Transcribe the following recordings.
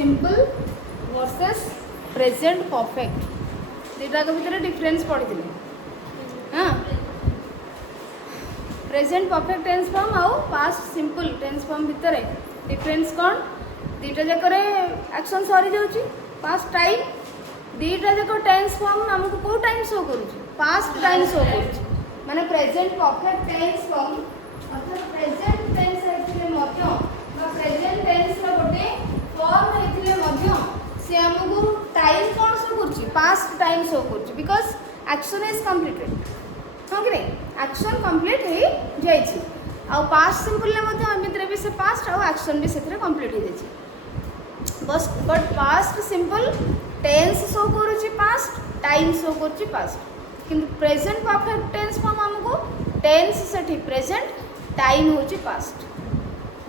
Simple versus present perfect दुटा भितर difference पढ़ी हाँ प्रेजेंट परफेक्ट टेंस फॉर्म आउ पास्ट सिंपल टेंस फॉर्म भितर डिफरेंस कौन दुटा जाक एक्शन सरी जाऊँगी पास्ट टाइम दुटा जाक टेंस फॉर्म आमको कौ टाइम शो करुँच पास्ट टाइम शो करुँच माने प्रेजेंट परफेक्ट टेंस फॉर्म अर्थात प्रेजेंट टेंस प्रेजेंट टेंस गोटे फॉर्म होते सी आमको टाइम कौन शो कर पास्ट टाइम शो कर बिकज एक्शन इज कंप्लीटेड हाँ कि एक्शन कंप्लीट हो जाइए आउ पास्ट सिंपल एमती भी से पास्ट आउ एक्शन भी से कंप्लीट हो जाइए बस but past simple tense show करुँच पास्ट टाइम शो कर पास्ट किंतु प्रेजेंट परफेक्ट टेंस फॉर्म आमको टेंस से प्रेजेंट टाइम हूँ पास्ट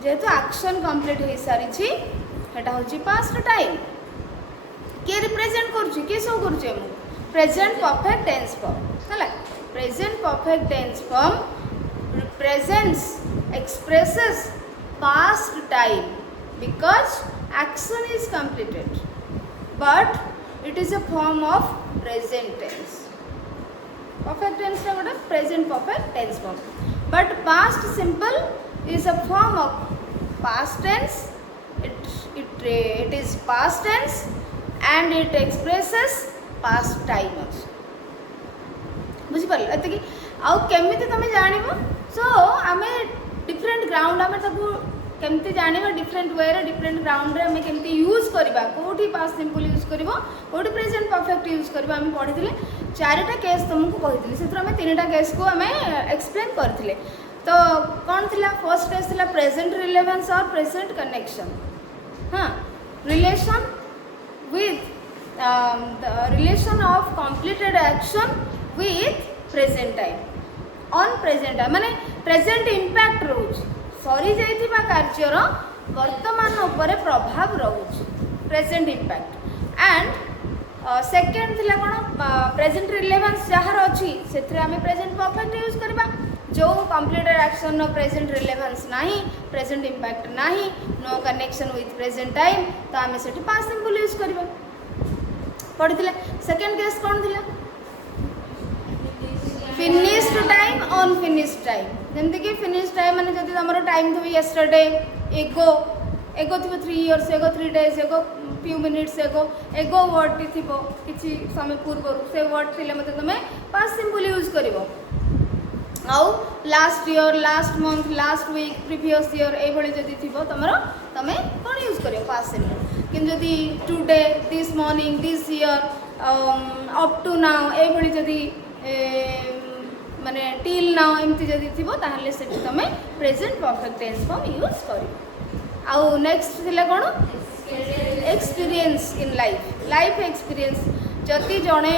जेहेतु एक्शन कंप्लीट हो सारी सेटा हूँ पास्ट टाइम किए रिप्रेजेंट करुँच किए शो करुँचे प्रेजेंट परफेक्ट टेंस फॉर्म है present perfect tense form represents expresses past time because action is completed but it is a form of present tense perfect tense का गोटे present perfect tense form but past simple is a form of past tense it is past tense and it expresses past time also बुझी पार एति आउ केमिति तमे जानिबो सो आमे different ground आमे ताकू केमिति जानिबा डिफरेंट वे रे डिफरेंट ग्राउंड रे आमे केमिति यूज करबा कोठी पास्ट सिंपल यूज करबो कोठी प्रेजेंट परफेक्ट यूज करबा आमे पढिथिले चारिटा केस तुमको कहिथिले सेथरा आमे तीनटा केस को आमे एक्सप्लेन करथिले तो कौन थिला फर्स्ट केस थिला प्रेजेंट रिलेवेंस और प्रेजेंट कनेक्शन हाँ relation with relation of completed action with present time on present time माने प्रेजेंट इंपैक्ट रोज सरी जाइथिबा कार्यर वर्तमान उपरे प्रभाव रोज प्रेजेंट इंपैक्ट एंड सेकेंड थिला कोन प्रेजेंट रिलेवेंस जहार अछि सेथरे आमे प्रेजेंट परफेक्ट यूज करबा जो completed action no present relevance नहीं प्रेजेंट इंपैक्ट नहीं no connection with present time तो आम से पास्ट सिंपल यूज करबा पढ़ी सेकेंड केस कौन थिला फिनिश्ड टाइम अनफिनिश्ड टाइम जमती कि फिनिश्ड टाइम माने जदि हमर टाइम थबे यस्टरडे एगो एगो थबे 3 इयर्स एगो 3 डेज एगो फ्यू मिनिट्स एगो वर्ड थी किसी समय पूर्व से वर्ड थिले मते तमे पास्ट सिंपल यूज करिवो आउ last year last month last week previous year ये जदि थी तुम तुम कौन यूज कर पास्ट सिंपल कि जदि today this morning this year up to now ये जदि माने टिल नाउ एमती जदि थी ताहले से तुम present perfect tense form use कर आउ नेक्स्ट थिला कौन एक्सपीरियंस इन लाइफ एक्सपीरियंस जदि जड़े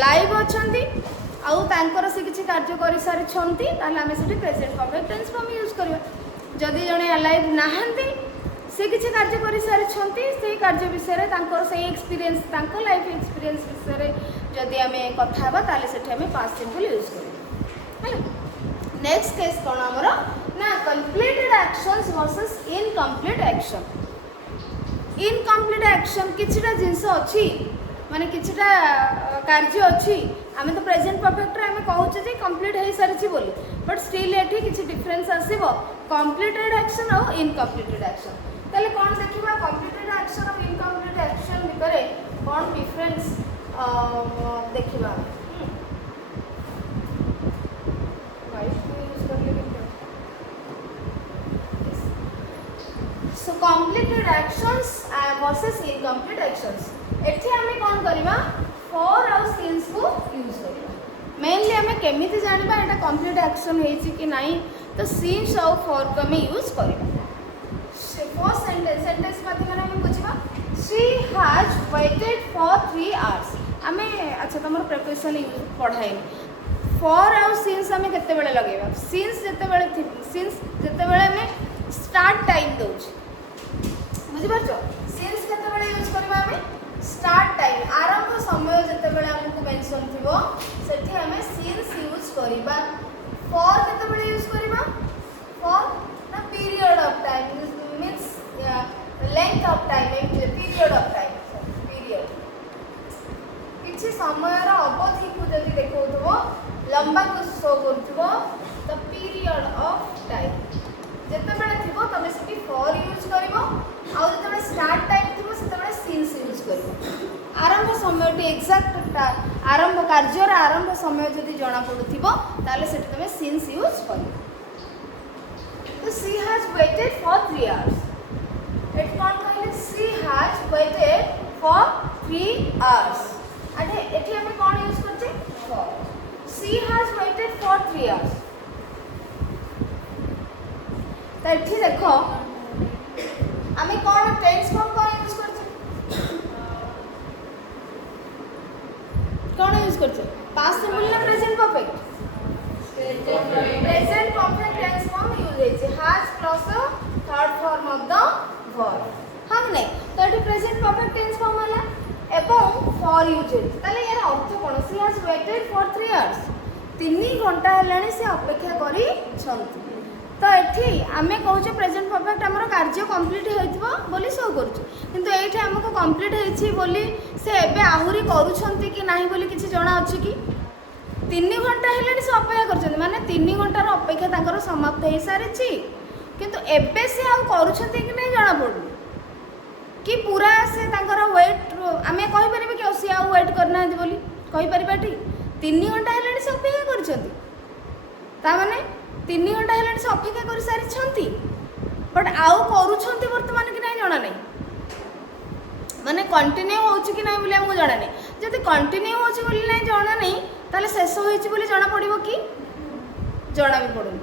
लाइव अच्छा आउ तांकर से किसी कार्य कर सारी आम से present perfect tense form use करवा जदि जड़े अलाइव नहांती से किसी कार्य कर सारी कार्य विषय से एक्सपीरियंस लाइफ एक्सपीरियंस विषय जदि आम कथा ताले से पास्ट सिंपल यूज कर नेक्स्ट केस कौन आमर ना completed actions versus incomplete action incomplete action किछिटा जिनस अच्छी माने किछिटा कार्य अच्छी आम तो प्रेजेंट परफेक्ट आम कहूचे जे कंप्लीट हो सारी बोली बट स्टिल एठी किछि डिफरेंस आसीबो कंप्लीटेड एक्शन और इनकम्प्लीटेड एक्शन ताले कौन देखिबा कंप्लीटेड एक्शन और इनकम्प्लीट एक्शन भितरे कौन डिफरेंस देखिबा so completed actions versus incomplete actions एठी आमे कौन करिबा फॉर और सिंस को यूज करिबा मेनली आमे केमिति जानिबा एटा कंप्लीट एक्शन हेछि कि नाही तो सिंस और फॉर को आमे यूज करिबा फर्स्ट सेंटेंस माध्यम रे आमे बुझिबा she has waited for 3 hours आमे अच्छा तमर प्रिपरेशन पढ़ाई फॉर और सिंस आमे केते बेले लगेबा सिंस जते बेले आमे स्टार्ट टाइम दोछ बुझि परछो सिंस केते बेले यूज करबा आमे स्टार्ट टाइम आरंभ समय जते बेले हमको मेंशन थिबो सेठी हमें सिंस यूज करिबा फॉर केते बेले यूज करिबा फॉर ना period of time means length of time period of time period किसी समय अवधि को जब देखो लंबा को शो कर द पीरियड ऑफ टाइम जितेबाला थी तुम से फॉर यूज कर जो स्टार्ट टाइम थी से सिंस यूज कर आरंभ समय एक्जाक्ट आरंभ कार्यर आरंभ समय जदि जना पड़ुथिबो ताले सेठी तुम सिंस यूज कर तो she has waited for 3 hours एट कौन कहले she has waited for 3 hours अरे एठी हम कौन यूज करछे for she has waited for 3 hours तो एठी देखो आमे कौन टेंस फॉर्म कौन यूज करछे कौन यूज करछे पास्ट सिंपल ना present perfect present perfect tense form use होइछे has plus third form of the verb हम नहीं तो एठी प्रेजेंट परफेक्ट टेंस फॉर्म हला एवं फॉर यूज ताले यार अर्थ कोन सी हैज वेटेड फॉर 3 आवर्स 3 घंटा हेलानी से अपेक्षा करी छंती तो एठी आमे कहूचे प्रेजेंट परफेक्ट हमर कार्य कंप्लीट होइतबो बोली शो करूछु किंतु एठी हमको कंप्लीट हेछि बोली से एबे आहुरी करूछंती कि नाही बोली किछि जणा अछि कि 3 घंटा हेलानी से अपेक्षा करछंती माने 3 घंटार अपेक्षा तांकर समाप्त हे सारिछि किंतु एबे से आ करूछंती कि नाही जणा पडु कि पूरा से तांकर वेट आमे कहि परिबे कि ओसी आ वेट करना है बोली कहि परिबाटी 3 घंटा हेलानी से अपेक्षा करछंती ता माने 3 घंटा हेलानी से अपेक्षा कर सारी छंती बट आउ करूछंती वर्तमान कि नाही जणा नाही माने कंटिन्यू होउछि कि नाही बोली हमको जणा नाही जदि कंटिन्यू होउछि बोली नाही जणा नाही ताले शेष होइछि बोली जणा पड़िबो कि जणा भी पड़ुनी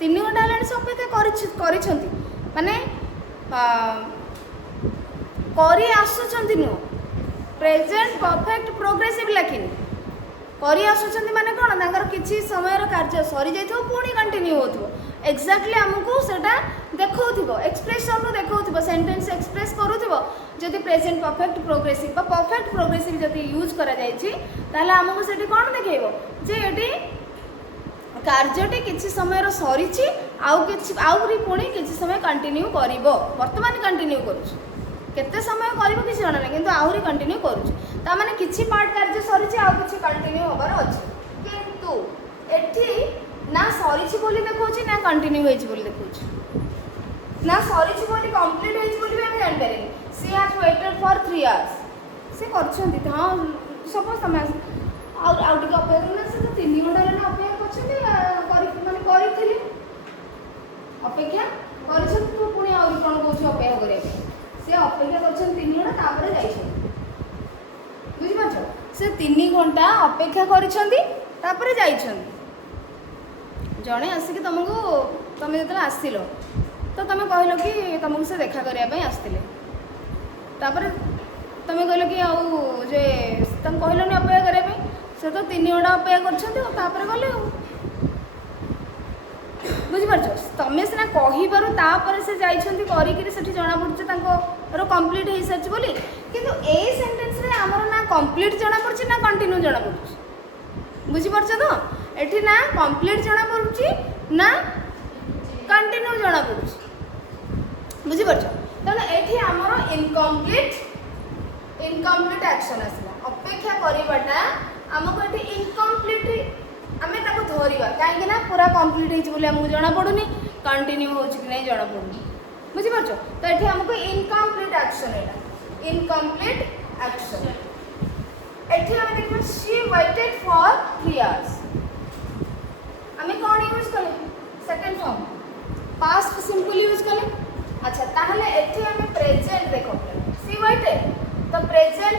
3 घंटा हेलानी से अपेक्षा करिछंती माने करी आसुछंती नु प्रेजेंट परफेक्ट प्रोग्रेसिव लाखिनी करी आसुछंती माने कोन तांकर किछि समय कार्य सरी जाइथो पुणी कंटिन्यू होथो एक्जाक्टली हमको सेटा देखौथिबो एक्सप्रेशन रो देखौथिबो सेंटेंस एक्सप्रेस करूथिबो जदि प्रेजेंट परफेक्ट प्रोग्रेसिव बा परफेक्ट प्रोग्रेसिव जदि यूज करा जायछि ताले हमको सेठी कोन देखैबो जे एटी कार्यटी किछि समय रो सरीछि आउरी पुणी किछि समय कंटिन्यू करिवो वर्तमान कंटिन्यू करूछि केते समय करिवो किछि जणा नै किंतु आहुरी कंटिन्यू करूछि ता माने किछि पार्ट कार्य सरीछि आउ किछि कंटिन्यू होबार अछि किंतु एठी ना सरीछि बोली देखौछि ना कंटिन्यू होइछि बोली देखौछि ना सरीछि बोली कंप्लीट होइछि बोली हम जान पारेनी सी हैज वेटेड फॉर 3 आवर्स से करछंती हां सपोज समय और आउट के अपेक्षा ना से 3 घंटा लेना अपेक्षा करछंती करि माने करिथिली अपेक्षा करछंती तो पुणी और कोन कहउछि अपेक्षा करिया से अपेक्षा करछन 3 घंटा तापर जाइछन बुझि पाछो से 3 घंटा अपेक्षा करिछंती तापर जाइछन जणे आसी कि तुमको तुम जतला आसिलो तो तुम कहलो कि तुमको से देखा करिया पई आस्तिले तापर तुम कहलो कि आउ जे तुम कहलो नि अपेक्षा करिया पई से तो 3 घंटा अपेक्षा करछंती और तापर गले बुझि पाछो तमे सिना कहि पारु तापर से जाइछंती करि कि सेठी जणा पड़छ तांको रो कंप्लीट हे सच बोली किंतु ए सेंटेंस रे हमर ना कंप्लीट जणा पड़छ ना कंटिन्यू जणा पड़छ बुझि पाछो तो एठी ना कंप्लीट जणा पड़छ ना कंटिन्यू जणा पड़छ बुझि पाछो तने एठी हमर इनकम्प्लीट एक्शन आसला अपेक्षा करिबाटा हमको एठी इनकम्प्लीट आमे ताको धरिबा काहे ना पूरा कंप्लीट हेछि बोली हमको जणा पडुनी कंटिन्यू होछि कि नै जणा पडुनी बुझि पाछो तो एठी हमको इनकम्प्लीट एक्शन एटा इनकम्प्लीट एक्शन एठी हम देखबो शी वेटेड फॉर 3 आवर्स हमें कौन यूज कले second form past simple use कले अच्छा ताहले एठी हम प्रेजेंट देखो शी वेटेड तो प्रेजेंट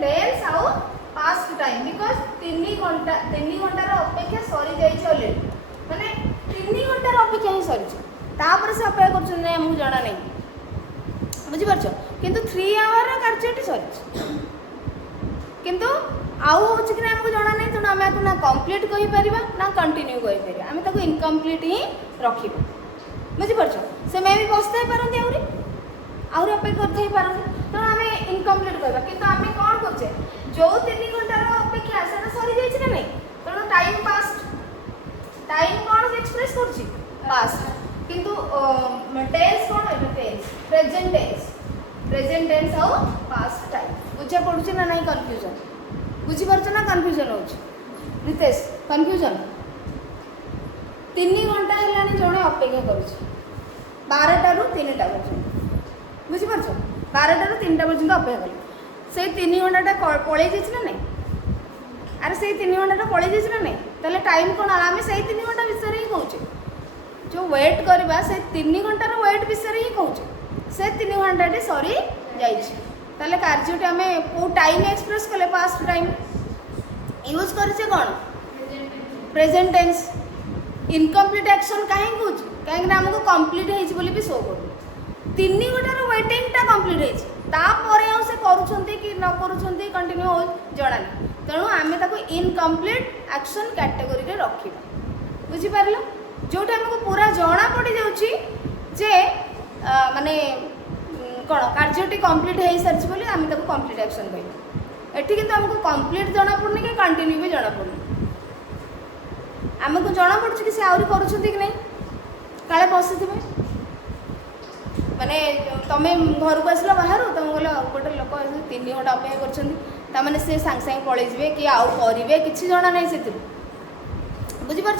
टेंस आउ पास्ट टाइम बिकॉज 3 घंटा रो अपेक्षा सरी जाई छ ऑलरेडी माने 3 घंटा रो अपेक्षा ही सरी छ तापर से अपेक्षा करछ नै हमहु जाना नै बुझि परछ किंतु 3 आवर रो कार्यटी सरी छ किंतु आउ होछ कि हमको जाना नै त हमें ना कंप्लीट कहि परिबा ना कंटिन्यू कहि परिबा हमें ताको इनकम्प्लीट ही रखिबो बुझि परछ से मे भी बसते परंती आउरी अपेक्षा करथै परंती तो हमें इनकम्प्लीट कहबा किंतु हमें कोन करछे जो 3 घंटा रो अपेक्षा सेना सरी जाई छै नै तो टाइम पास्ट टाइम कोन एक्सप्रेस करछि पास्ट किंतु टेंस कौन है टेंस प्रेजेंट टेंस आउ पास्ट टाइम बुझा पड़ुछि ना नहीं कंफ्यूजन बुझी पारछ ना कंफ्यूजन होछि रितेश कंफ्यूजन 3 घंटा हेलानी जणे अपेक्षा करूछि 12टा रु 3टा पर्यंत बुझी पारछ 12टा रु 3टा पर्यंत अपेक्षा कले से 3 घंटाटा पळै जाइछ ना नहीं अरे से 3 घंटाटा पळै जाइछ ना नहीं ताले टाइम कोन आमे से 3 घंटा विषय ही कहूचे जो वेट करवा से 3 घंटार वेट विषय ही कहूचे से 3 घंटाटी सरी जाइछ ताले कार्यटी आमे को टाइम एक्सप्रेस कले पास्ट टाइम यूज करछे कोन प्रेजेंट टेंस इनकम्प्लीट एक्शन काहे कहूचे काहे ना हमको कंप्लीट हेछि बोली भी शो करू 3 घंटार वेटिंगटा कंप्लीट हेछि तापर आउ से करूछंती कि न करूछंती कंटिन्यू हो जणा नहीं तेणु आमे ताको इनकम्प्लीट एक्शन कैटेगरी रे रखिबा बुझी पारलो जोटा हमको पूरा जना पड़ी जाउची जे माने कोन कार्यटी कंप्लीट हे सरछ बोली आमे ताको कंप्लीट एक्शन कहबा एठी किंतु हमको कंप्लीट जना पड़नी कि कंटिन्यू भी जना पड़नी हमको जना पड़छ कि से आउरी करूछंती कि नहीं काले बसिथिबे माने तमे घर को आसला बाहर तुम बोलो गोटे लोक 3 घंटा अपेक्षा कर से सांग सांग पड़े जे कि आउ करेंगे कि जना नहीं से बुझीपार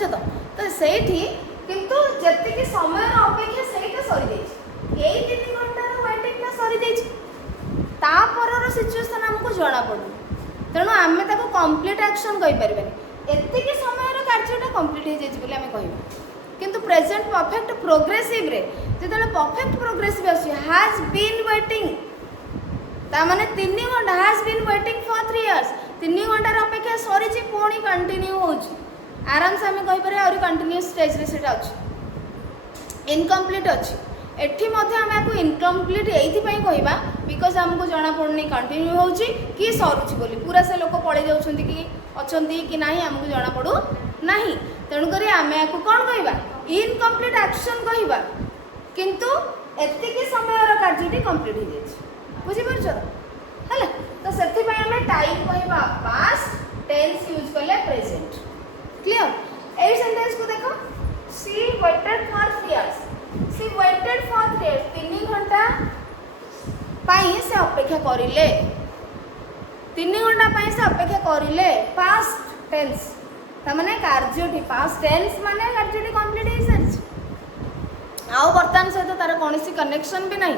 तो सेठी किंतु जति समय अपेक्षा सहीटा सरी जाइए 3 घंटार वेटिंग सरी जापर सिचुएसन आमको जना पड़ू तेणु आम कंप्लीट एक्शन कहीपर एति समय कार्यटा कंप्लीट हो कह किंतु प्रेजेंट परफेक्ट प्रोग्रेसिव रे जेतले परफेक्ट प्रोग्रेसिव आसी हैज बीन वेटिंग ता माने 3 घंटा has been waiting for 3 years 3 घंटार अपेक्षा सरी जे पुणी कंटिन्यू होची आराम से हमें कहि पारे और कंटिन्यूअस स्टेज रे सेटा अछि इनकम्प्लीट अछि एठी मध्ये हम आपको इनकम्प्लीट एथि पई कहबा बिकॉज़ हमको जाना पड़नी कंटिन्यू होची कि सरुची बोली पूरा से लोक पळै जाउछंती कि अछंती कि नाही हमको जाना पड़ू नाही तेणु करी आमे आपको कोन कहबा इनकम्प्लीट एक्शन कहबा किंतु एतिकी समय कार्यटी कंप्लीट हो जाए बुझी पारछ हैला तो सेति पई हमें टाइम कहबा पास्ट टेंस यूज करले प्रेजेंट क्लियर ए सेंटेंस को देखो she weighted for 3 years she weighted for 3 years 3 घंटा पई से अपेक्षा करिले 3 घंटा पई से अपेक्षा करिले पास्ट टेंस तमने कार्यटी पास्ट टेंस माने कार्यटी कंप्लीट हो सारी आउ वर्तमान सहित तार कौन कनेक्शन भी नहीं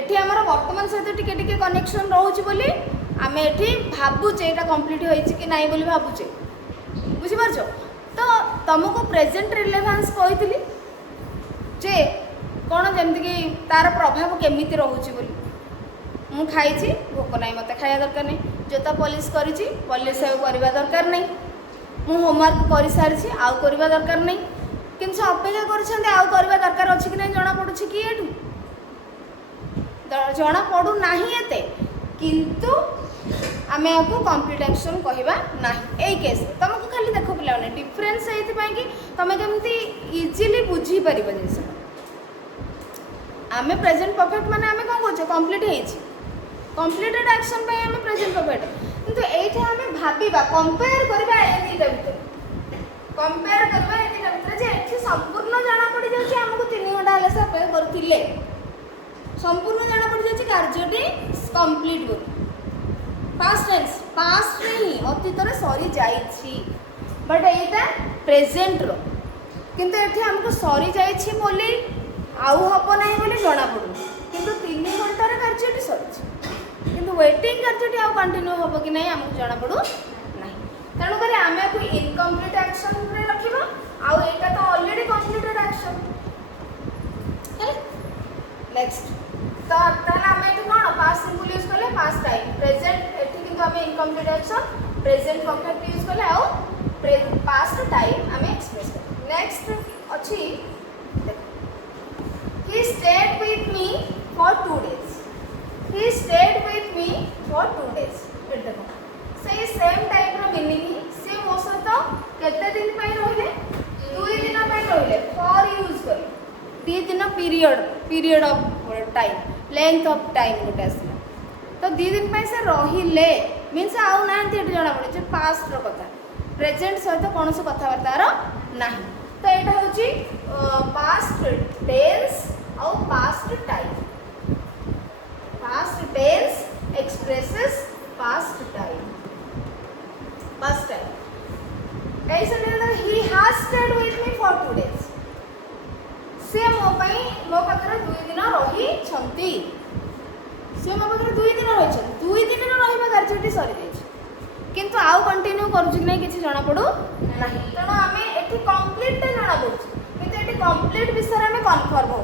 एठी हमर वर्तमान सहित टिके टिके कनेक्शन रोच बोली आमे एठी भाबुचे एटा कंप्लीट होइछि कि नाही बोली भाबुचे बुझि पारछो तो तुमको प्रेजेंट रिलेवेंस कहितली जे कोन जेमति कि तार प्रभाव केमिति रहउछि बोली मु खाइछि भोक नाही मते खाया दरकार नहीं जोता पॉलिश करिछि पॉलिश करबा दरकार नहीं मु होमवर्क कर सारी आउ करबा दरकार नहीं किंतु अपेक्षा कर आउ करबा दरकार अछि कि नहीं जना पड़ुछि कि एठू जना पड़ू नाही एते किंतु आमे आपको कंप्लीट एक्शन कहबा नाही एई केस तुमको खाली देखो पिला ने डिफरेंस एथि पई कि तमे केमती इजीली बुझी परिबा जेस आमे प्रेजेंट परफेक्ट माने आमे कोन कहछो कंप्लीट हेछि कंप्लीटेड एक्शन पई आमे प्रेजेंट परफेक्ट किंतु एठी आमे भाबीबा कंपेयर करबा ए दीटा भीतर कंपेयर करबा ए दीटा भीतर जे एठी संपूर्ण जाना पड़ी जाउछि हमको 3 घंटा हले से अपेक्षा करथिले संपूर्ण जाना पड़ी जाउछि कार्यटी कंप्लीट हो पास्ट टेंस पास्ट रे ही अतीत रे सरी जाइछि बट एटा प्रेजेंट रो किंतु एठी हमको सरी जाइछि बोली आउ हबो नाही बोली जाना पड़ू किंतु 3 घंटा रे कार्यटी सरी किंतु वेटिंग कार्यटी आउ कंटिन्यू हबो कि नाही हमको जाना पड़ू नाही तेणु करी आमे आपको इनकम्प्लीट एक्शन रे रखिबा आउ एटा तो ऑलरेडी कंप्लीटेड एक्शन है नेक्स्ट तो ताला हमें एठी कोन पास्ट सिंपल यूज करले पास्ट टाइम प्रेजेंट एठी किंतु हमें incomplete action present perfect use करले आउ पास्ट टाइम हमें एक्सप्रेस कर नेक्स्ट अछि he stayed with me for 2 days he stayed with me for 2 days देखो से सेम टाइप रो मीनिंग से मो सहित केते दिन पई रहिले 2 दिन पई रहिले फॉर यूज कर 2 दिन period of time length of time गोटे आसला तो 2 दिन पई से रहिले मींस आउ नांती एठी जणा पड़े जे पास्ट रो कथा प्रेजेंट सहित कोनोस कथा बार्तार नाही तो यहाँ हूँ पास्ट टेंस और past time. Past tense expresses past time. Past time कहीं he has stayed with me for 2 days। से मो पाखरे 2 दिन रही छंती। से मो पाखरे 2 दिन रही छंती। 2 दिन रहिबा कार्यटी सरी जाइछ किंतु आउ कंटिन्यू करूछु कि नै किछि जणा पडू नाही। तेणु आमे एठी कंप्लीट टा जणा पडुछ किंतु एठी कंप्लीट विषय रे आमे कन्फर्म हो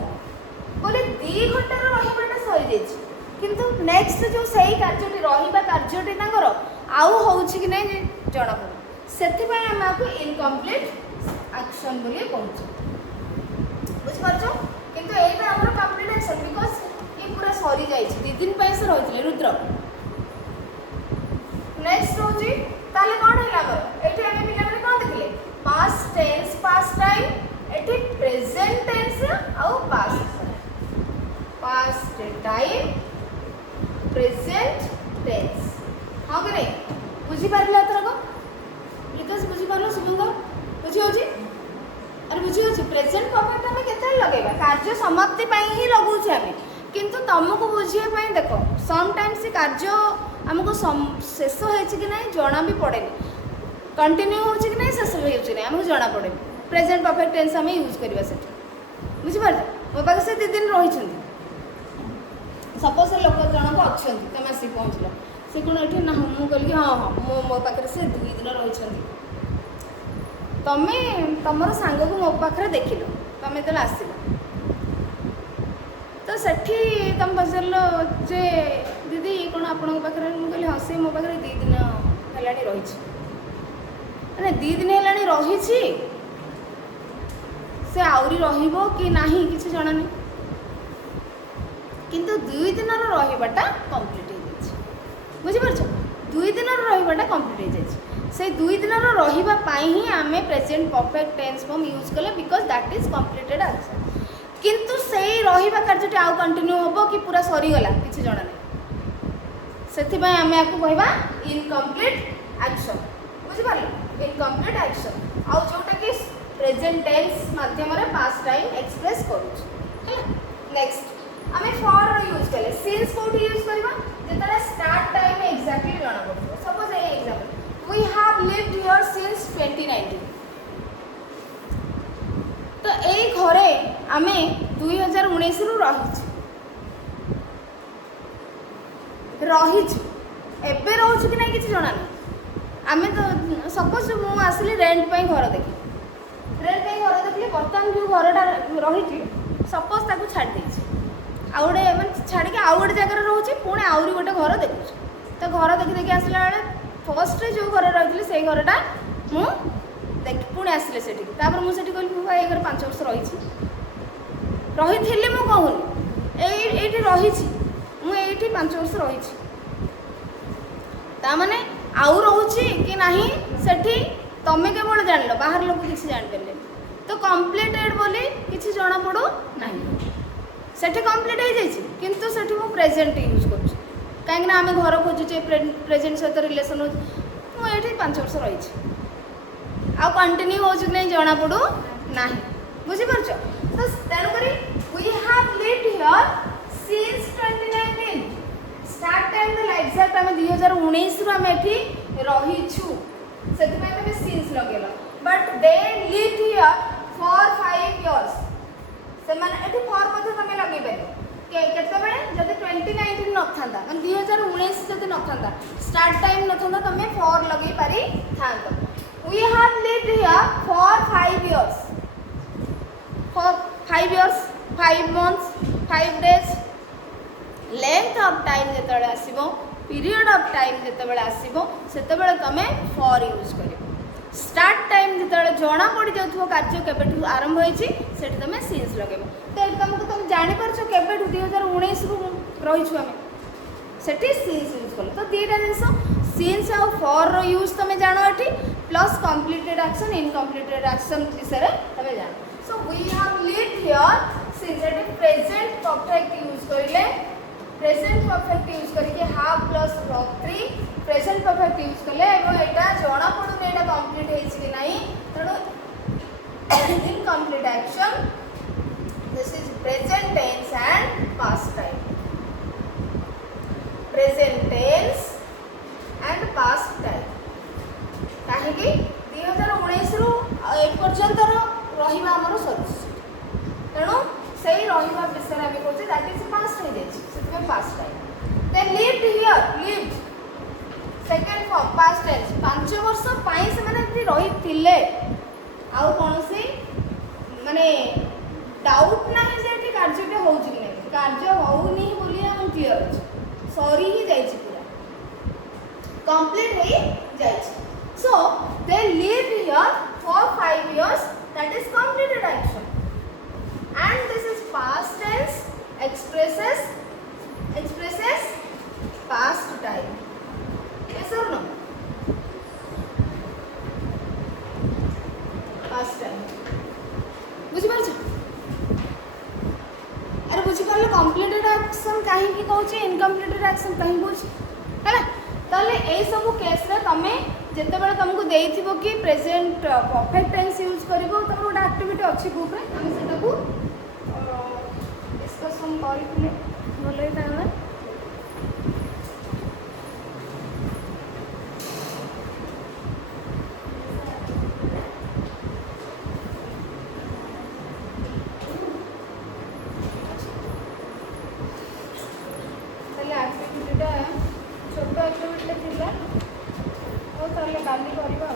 बोले 2 घंटा रो रहिबाटा सरी जाइछ किंतु नेक्स्ट जो सही कार्यटी रहिबा कार्यटी तांगर आउ होउछि कि नै जणा पडू। सेथि पय आमे आकु इनकम्प्लीट एक्शन बोली कहूछु। बुझ पारछो किंतु एटा हमर कंप्लीट एक्शन बिकॉज़ ये पूरा सरी जाइछ 2 दिन पय से रहितले रुद्र। नेक्स्ट होची ताले कोन हैला हमर एठी आमे पिला माने कोन देखले पास्ट टेंस पास्ट टाइम एठी प्रेजेंट टेंस और पास्ट टाइम प्रेजेंट टेंस। हां कि नै बुझी पारला तरको विकास बुझी पारलो शुभंकर बुझी होची अरे बुझी होची प्रेजेंट परफेक्ट हमें केते लगेबा कार्य समाप्ति पई ही लगौ छै हमें किंतु तुमको बुझिए पई देखो सम टाइम्स कार्य हमको शेष होइछि कि नहीं जना भी पड़ेनी कंटिन्यू होछि कि नहीं शेष होइछि नहीं हमको जना पड़े। प्रेजेंट परफेक्ट टेंस हमें यूज करबा सेठी बुझि पार मो पाखे से 2 दिन रही छथि सपोज लोक जनक अछंती तमे आसी पहुंचला से कोन एठी ना मु कहली हां हां मो पाखे से 2 दिन रही छथि तमे तमरो सांग को मो पाखे देखिलो तमे तले आसीला तो सेठी तुम पचार जे दीदी कौन आपण पाखे मुझे हाँ से मो पाखे 2 दिन है रही 2 दिन है रही से आहरी रहिबो कि नाही किसी जना नहीं किंतु 2 दिन रहिबाटा कंप्लीट हो जाइए बुझिपारछ 2 दिन रहिबाटा कंप्लीट हो जाइए से 2 दिन रहिबा पाई ही आमे present perfect tense form use कले because that is completed action किंतु सेही रहिबा कार्यटी आउ कंटिन्यू होबो कि पूरा सरी गला किछि जणा नै सेथि पय आमे आकु कहबा इनकम्प्लीट एक्शन बुझि पारलो इनकम्प्लीट एक्शन आउ जोटा कि प्रेजेंट टेंस माध्यम रे पास्ट टाइम एक्सप्रेस करूछ हैला। नेक्स्ट आमे फॉर रो यूज कले सिंस कोठी यूज करबा जेतरा स्टार्ट टाइम एक्जेक्टली जणा पड़ो suppose a example we have lived here since 2019 तो ए घरे आमे 2019 रु रही एबे रोच कि नहीं किसी जना नहीं आमे तो सपोज मु आसली रेंट पे घर देखी रेंट पे घर देखली बर्तमान जो घरटा रही सपोज ताकू छाड़ देछि आ गोटे माने छाड़ के आउ गोटे जगह रोचे पुणी आउरी गोटे घर देखुछ तो घर देखि देखि आसला बेले फर्स्ट जो घर रही से घरटा मु देख पुणी आसिले सेठी तापर मु सेठी कहली मु भाई घर 5 वर्ष रही रही मु कहूनी एठी रही मु एठी 5 वर्ष रही ता माने आउ रोची कि नहीं सेठी तमे केवल जान लो बाहर लोग किसी जान पेले तो कंप्लीटेड बोली किसी जना पड़ो नहीं सेठी कंप्लीट हो जाइए किंतु सेठी मु प्रेजेंट यूज करूँ कहीं आम घर खोजुचे प्रेजेंट सहित रिलेसन हो ये 5 वर्ष रही आ कंटिन्यू हो नहीं जना पड़ू ना बुझीपार तो तेणुक we have lived here since 2019 start time देला एक्जाक्ट आम 2019 रु आम एठी रहीछु सेति में सिंस लगेला but they lived here for 5 years से माने एठी फॉर मध्ये तमे लगे बेले केते बेले जदि 2019 न थांदा माने 2019 जदि न थांदा स्टार्ट टाइम न थांदा तमे फॉर लगे पारी थांदा we have lived here for 5 years for 5 years 5 months 5 days length of time जेतबेले आसीबो पीरियड ऑफ टाइम जेतबेले आसीबो सेतबेले तमे फॉर यूज करिवो स्टार्ट टाइम जेतबेले जणा पड़ी जाउथो कार्य केबेठु आरंभ होईची सेठी तमे सिंस लगेबो तो एटा तुमको तुम जानि परछो केबेठु 2019 रु रहिछु हमें सेठी सिंस यूज कलो तो दीटा जिंस सिंस और फॉर रो यूज तमे जानो एठी plus completed action incompleted action विषय तमे जानो so we have lived here since एटी प्रेजेंट परफेक्ट यूज करिले प्रेजेंट परफेक्ट यूज करके have plus verb 3 present perfect use कले एवं एटा जणा पडुने एटा कंप्लीट हेछि कि नाही तणो କାହିଁକି 2019 ରୁ ଏ ପର୍ଯ୍ୟନ୍ତର ରହିବା ଆମର ସରିଛି ତେଣୁ ସେଇ ରହିବା ବିଷୟରେ ଆମେ କହୁଛେ ଦ୍ୟାଟ୍ ଇଜ୍ ପାଷ୍ଟ ହେଇଯାଇଛି ସେଥିପାଇଁ past time they lived here lived second form past tense 5 ବର୍ଷ ପାଇଁ ସେମାନେ ଏଠି ରହିଥିଲେ ଆଉ କୌଣସି ମାନେ डाउट नहीं जे एठी कार्यटा होउची कि नहीं कार्य होउनी बोली हम क्लियर अछि सॉरी ही जाइछि पूरा कंप्लीट हे जाइछि so they live here for 5 years that is completed action and this is past tense expresses past time yes or no past time बुझि पारछ अरे बुझी पारे कंप्लीटेड एक्शन कहीं कहूँ इनकम्प्लीटेड एक्शन कहीं कहूँ है ताले ए सब केस रे तमे जेते बेले तुमको देइथिबो कि प्रेजेंट परफेक्ट टेंस यूज करिवो तमर गोटे एक्टिविटी अछि बुक रे हम सेटा को डिस्कशन करिथिले भले ताना छोट एक्टिविटी थिला ओ ताले काली करबा